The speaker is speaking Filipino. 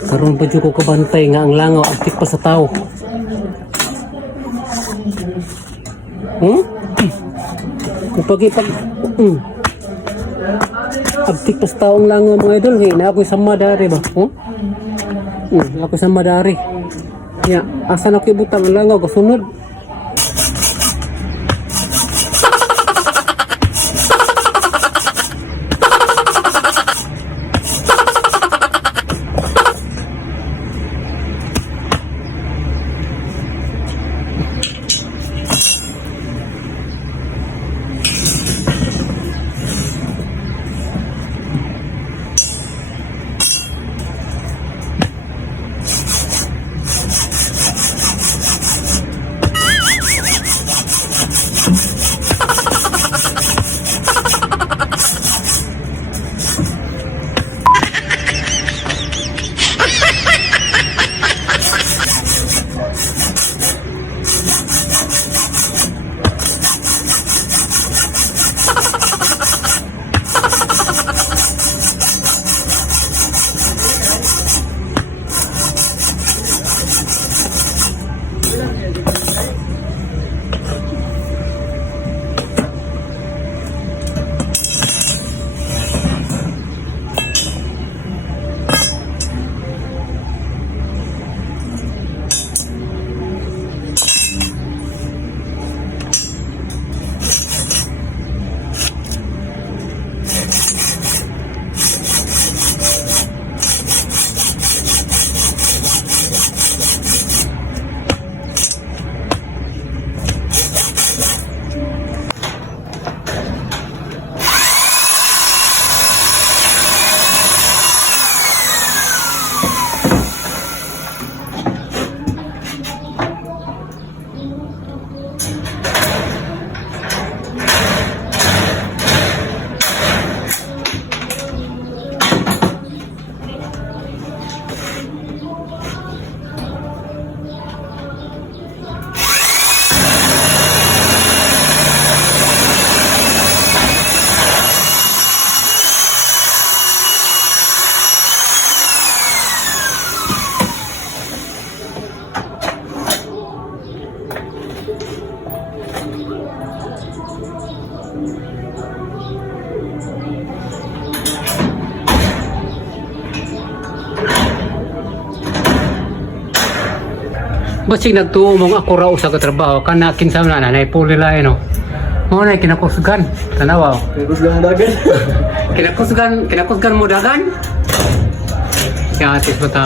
Karon pa jud ko kabantay nga ang langaw aktik pa sa tao. Kapag aktik pa sa taong langaw mga idol, na ako'y sama dari ba? Ako'y sama dari. Ya, asa na ko'y butang ang langaw kasunod. Basig nagtuo mong ako raw sa katrabaho kana kinsa na nanay puli lain no. Mo na kinakusgan tanawa. Kinakusgan mo dagan. Kinakusgan mo dagan. Ya atis bata.